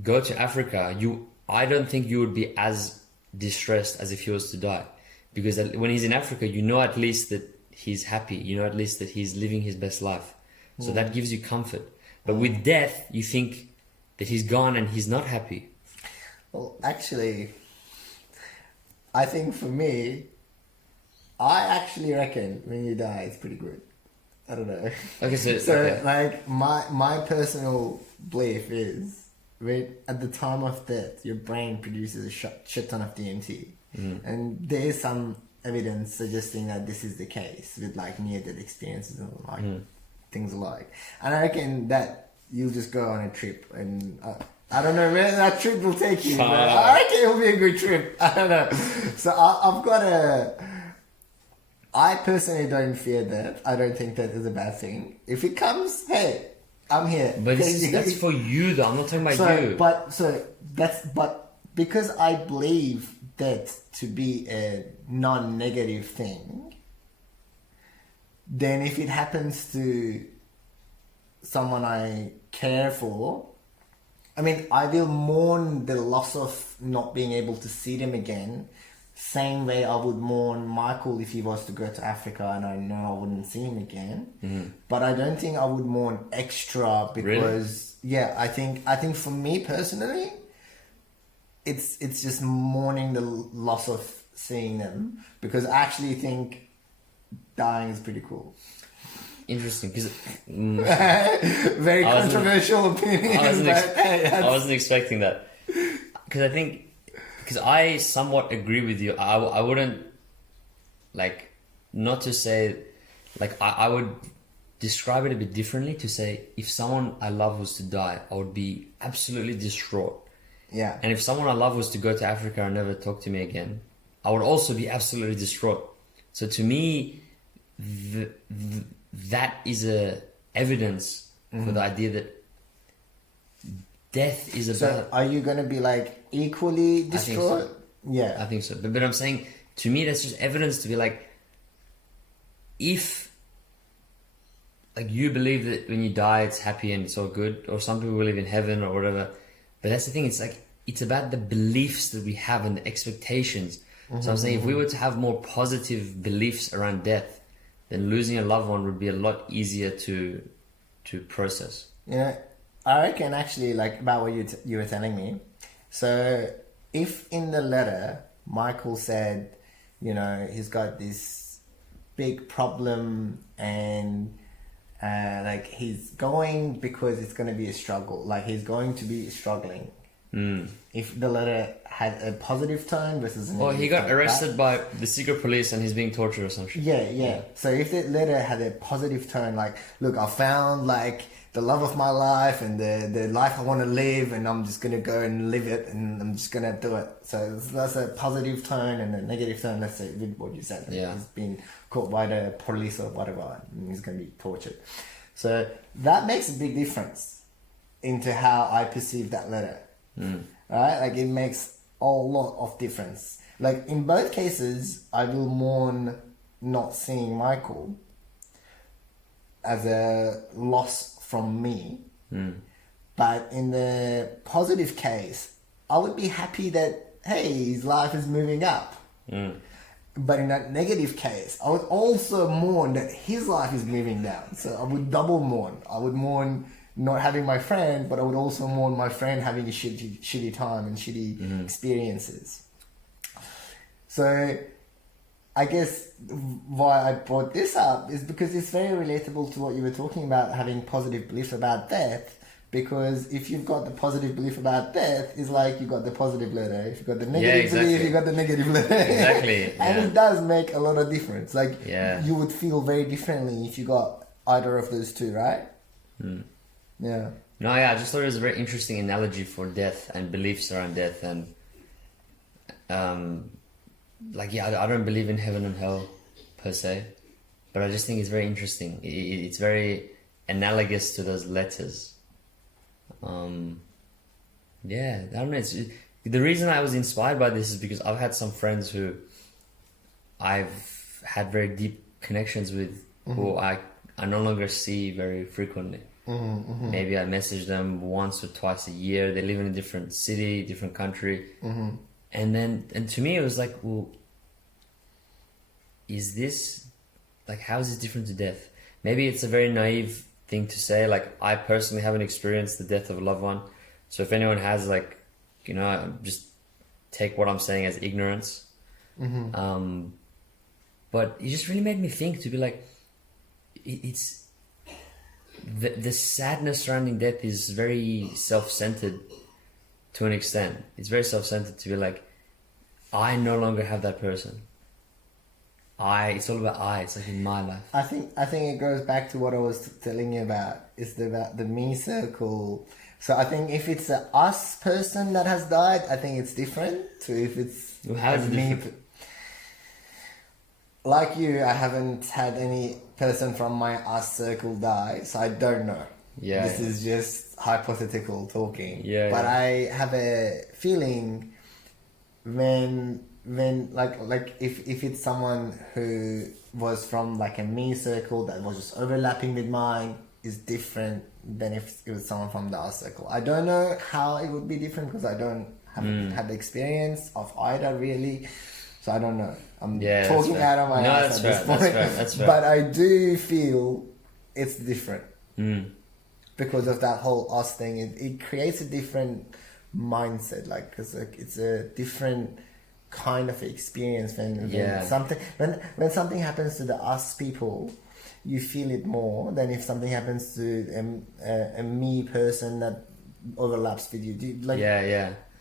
go to Africa, I don't think you would be as distressed as if he was to die, because when he's in Africa, you know at least that he's happy, you know at least that he's living his best life, so that gives you comfort. But with death, you think that he's gone and he's not happy. Well, actually, I think for me, I actually reckon when you die, it's pretty good. I don't know. Okay, so So like my personal belief is, at the time of death, your brain produces a shit ton of DMT, and there is some evidence suggesting that this is the case with like near-death experiences and like things alike. And I reckon that you'll just go on a trip, and I don't know where that trip will take you, but I reckon it'll be a good trip. I don't know. So I've got I personally don't fear death. I don't think that is a bad thing. If it comes, hey, I'm here. But that's for you though. I'm not talking about you. But because I believe death to be a non-negative thing, then if it happens to someone I care for, I mean, I will mourn the loss of not being able to see them again. Same way I would mourn Michael if he was to go to Africa and I know I wouldn't see him again. But I don't think I would mourn extra because I think for me personally, it's just mourning the loss of seeing them, because I actually think dying is pretty cool. Interesting, because very controversial opinion. I wasn't expecting that, because I somewhat agree with you. I wouldn't, like, not to say, like, I would describe it a bit differently, to say if someone I love was to die, I would be absolutely distraught. Yeah. And if someone I love was to go to Africa and never talk to me again, I would also be absolutely distraught. So to me, that is a evidence for the idea that death is about... So are you going to be like equally distraught? So. Yeah. I think so. But I'm saying, to me, that's just evidence to be like, if like you believe that when you die it's happy and it's all good, or some people believe in heaven or whatever, but that's the thing, it's like, it's about the beliefs that we have and the expectations. So I'm saying, if we were to have more positive beliefs around death, then losing a loved one would be a lot easier to process. Yeah, I reckon actually, like, about what you were telling me. So if in the letter Michael said, you know, he's got this big problem and like he's going because it's going to be a struggle, like he's going to be struggling. If the letter had a positive tone versus a negative well, he got tone, arrested by the secret police and he's being tortured or some shit. Yeah. So if the letter had a positive tone, like, look, I found like the love of my life and the life I want to live, and I'm just going to go and live it, and I'm just going to do it. So that's a positive tone, and a negative tone, let's say, with what you said. Yeah. He's been caught by the police or whatever, and he's going to be tortured. So that makes a big difference into how I perceive that letter. Right? Like, it makes a lot of difference. Like, in both cases, I will mourn not seeing Michael as a loss from me. But in the positive case, I would be happy that, hey, his life is moving up. But in that negative case, I would also mourn that his life is moving down. So I would double mourn. I would mourn not having my friend, but I would also mourn my friend having a shitty time and shitty experiences. So I guess why I brought this up is because it's very relatable to what you were talking about, having positive beliefs about death. Because if you've got the positive belief about death, it's like you got the positive letter. If you got the negative belief, you got the negative letter. Exactly. And it does make a lot of difference. Like, you would feel very differently if you got either of those two, right? Yeah. No, I just thought it was a very interesting analogy for death and beliefs around death, and I don't believe in heaven and hell per se, but I just think it's very interesting. It's very analogous to those letters. I don't know. The reason I was inspired by this is because I've had some friends who I've had very deep connections with, who I no longer see very frequently. Maybe I message them once or twice a year. They live in a different city, different country. And to me it was like, well, is this, like, how is this different to death? Maybe it's a very naive thing to say. Like, I personally haven't experienced the death of a loved one. So if anyone has, like, you know, just take what I'm saying as ignorance. But it just really made me think to be like, it's the sadness surrounding death is very self-centered to an extent. It's very self-centered to be like, I no longer have that person. It's all about I. It's like in my life. I think it goes back to what I was telling you about. It's about the me circle. So I think if it's a us person that has died, I think it's different to if it's How is it me. different? Like you, I haven't had any person from my us circle die, so I don't know. Yeah. This is just hypothetical talking. Yeah. But I have a feeling when like if it's someone who was from like a me circle that was just overlapping with mine, is different than if it was someone from the us circle. I don't know how it would be different because I haven't had the experience of either really. So I don't know. I'm talking out of my ass at this point. That's fair. But I do feel it's different. Because of that whole us thing. It creates a different mindset. Like, because like, it's a different kind of experience when something happens to the us people, you feel it more than if something happens to a me person that overlaps with you.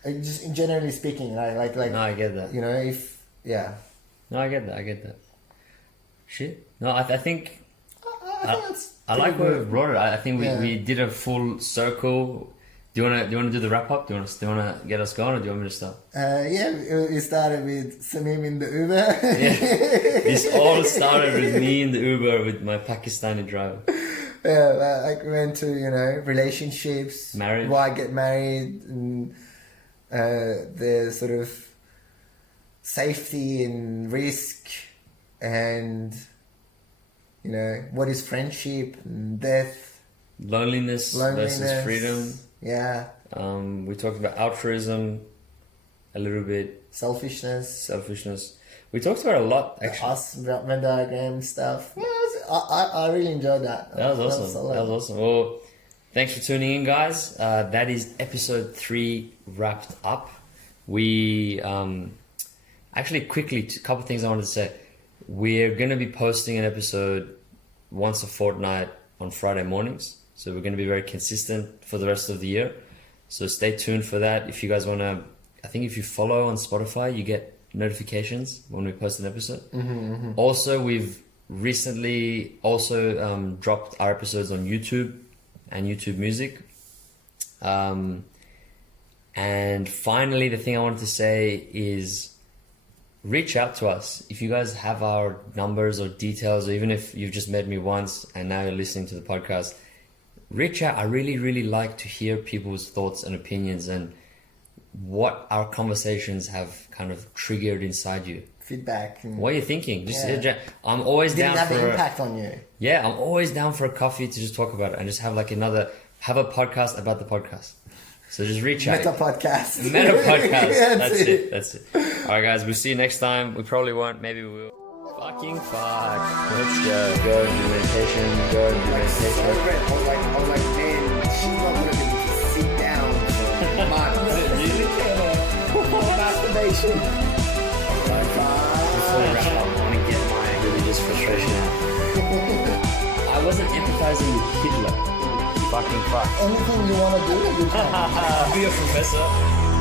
Just generally speaking, like no, I get that. You know, if No, I get that. Shit. No, I think I like where we brought it. I think we did a full circle. Do you wanna do the wrap up? Do you wanna get us going, or do you want me to start? We started with Samim in the Uber. This all started with me in the Uber with my Pakistani driver. Like we went to relationships, marriage, why get married, and the sort of safety and risk, and what is friendship and death, loneliness versus freedom. Yeah. We talked about altruism a little bit. Selfishness. We talked about a lot, actually. Us Venn diagram stuff. Yeah, I really enjoyed that. That was awesome. Well, thanks for tuning in, guys. That is episode 3 wrapped up. We actually quickly, a couple of things I wanted to say. We're going to be posting an episode once a fortnight on Friday mornings. So we're going to be very consistent for the rest of the year. So stay tuned for that. If you guys want to, I think if you follow on Spotify, you get notifications when we post an episode. Also, we've recently also dropped our episodes on YouTube and YouTube Music. And finally, the thing I wanted to say is reach out to us. If you guys have our numbers or details, or even if you've just met me once and now you're listening to the podcast, reach out. I really, really like to hear people's thoughts and opinions and what our conversations have kind of triggered inside you. Feedback. What are you thinking? I'm always down for... Did it have an impact on you? Yeah, I'm always down for a coffee to just talk about it and just have like have a podcast about the podcast. So just reach out. Meta podcast. That's it. Alright guys, we'll see you next time. We probably won't. Maybe we will. Fucking fuck. Let's go. Go do meditation. I was like, man, she's not going to be able to sit down for months. Masturbation. Before we wrap up, I want to get my religious frustration out. I wasn't empathizing with Hitler. Fucking fuck. Anything you want to do, you can. Be a professor.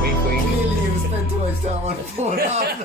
Wink, wink. Clearly, you spent too much time on Pornhub.